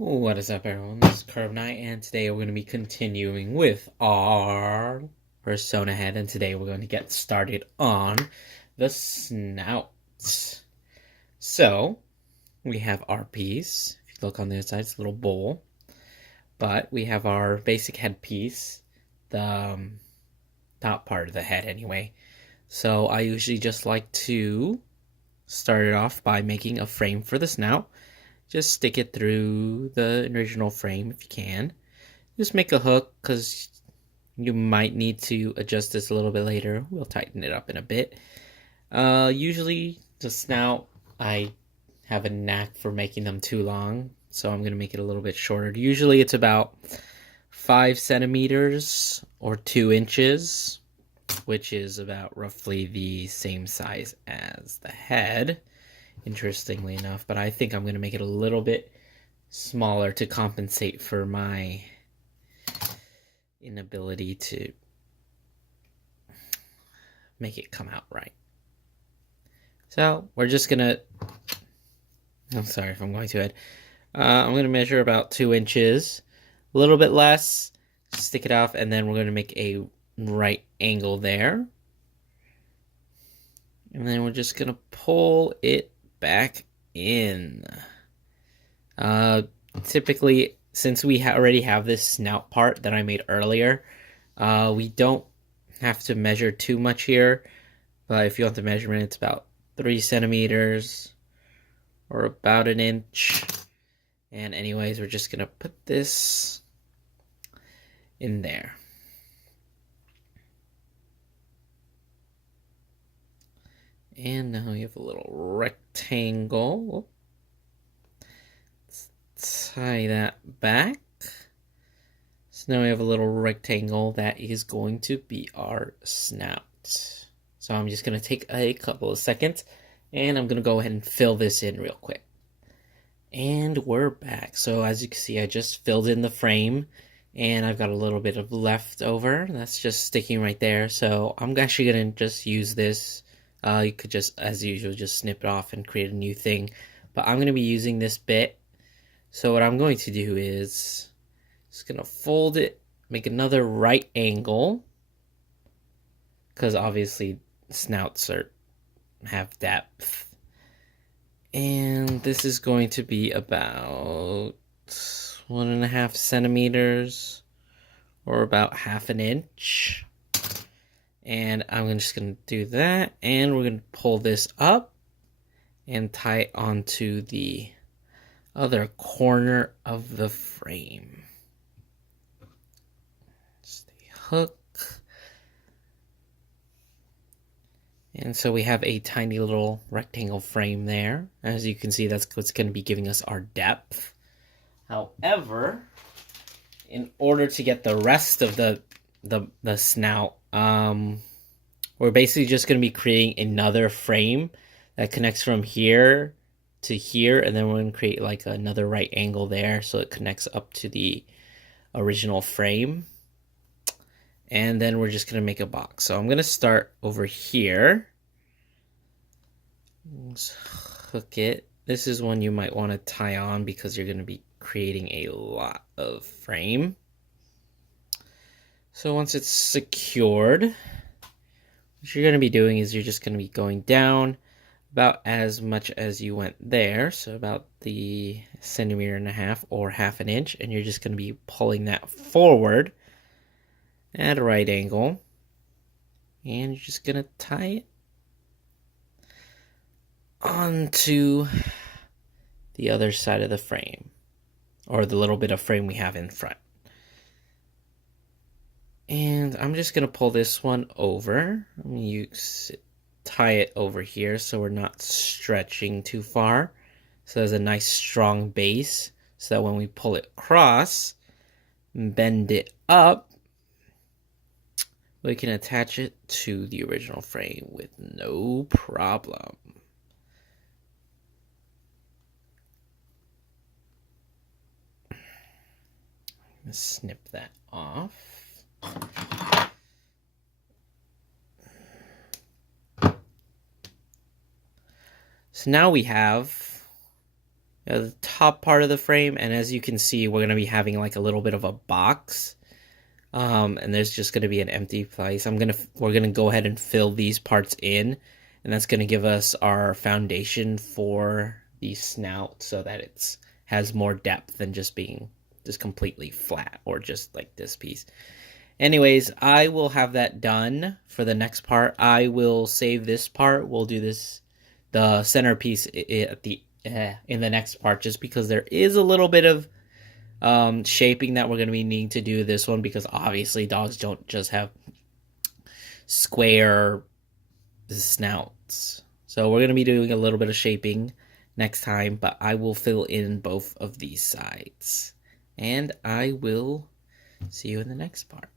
What is up, everyone? This is Curve Knight, and today we're going to be continuing with our Fursona head, and today we're going to get started on the snout. So, we have our piece. If you look on the inside, it's a little bowl. But we have our basic head piece, the top part of the head anyway. So, I usually just like to start it off by making a frame for the snout. Just stick it through the original frame if you can. Just make a hook because you might need to adjust this a little bit later. We'll tighten it up in a bit. Usually the snout, I have a knack for making them too long, so I'm going to make it a little bit shorter. Usually it's about 5 centimeters or 2 inches, which is about roughly the same size as the head, interestingly enough, but I think I'm going to make it a little bit smaller to compensate for my inability to make it come out right. So we're just going to, I'm sorry if I'm going too ahead. I'm going to measure about 2 inches, a little bit less, stick it off, and then we're going to make a right angle there. And then we're just going to pull it back in. Typically, since we already have this snout part that I made earlier, we don't have to measure too much here. But if you want the measurement, it's about 3 centimeters or about an inch. And anyways, we're just going to put this in there. And now we have a little rectangle. Let's tie that back. So now we have a little rectangle that is going to be our snout. So I'm just going to take a couple of seconds and I'm going to go ahead and fill this in real quick. And we're back. So as you can see, I just filled in the frame and I've got a little bit of leftover. That's just sticking right there. So I'm actually going to just use this. You could just, as usual, just snip it off and create a new thing. But I'm going to be using this bit. So what I'm going to do is just going to fold it, make another right angle. Because obviously snouts have depth. And this is going to be about 1.5 centimeters or about half an inch. And I'm just going to do that, and we're going to pull this up and tie it onto the other corner of the frame. Just a hook. And so we have a tiny little rectangle frame there. As you can see, that's what's going to be giving us our depth. However, in order to get the rest of the snout, we're basically just going to be creating another frame that connects from here to here, and then we're going to create like another right angle there so it connects up to the original frame. And then we're just going to make a box. So I'm going to start over here. Let's hook it. This is one you might want to tie on because you're going to be creating a lot of frame. So once it's secured, what you're going to be doing is you're just going to be going down about as much as you went there. So about the 1.5 centimeters or half an inch. And you're just going to be pulling that forward at a right angle. And you're just going to tie it onto the other side of the frame. Or the little bit of frame we have in front. And I'm just going to pull this one over. I'm going to tie it over here so we're not stretching too far. So there's a nice strong base so that when we pull it across, bend it up, we can attach it to the original frame with no problem. Let's snip that off. So now we have the top part of the frame, and as you can see, we're going to be having like a little bit of a box. And there's just going to be an empty place. We're going to go ahead and fill these parts in, and that's going to give us our foundation for the snout so that it has more depth than just being just completely flat or just like this piece. Anyways, I will have that done for the next part. I will save this part. We'll do the centerpiece at the in the next part, just because there is a little bit of shaping that we're going to be needing to do this one, because obviously dogs don't just have square snouts. So we're going to be doing a little bit of shaping next time, but I will fill in both of these sides. And I will see you in the next part.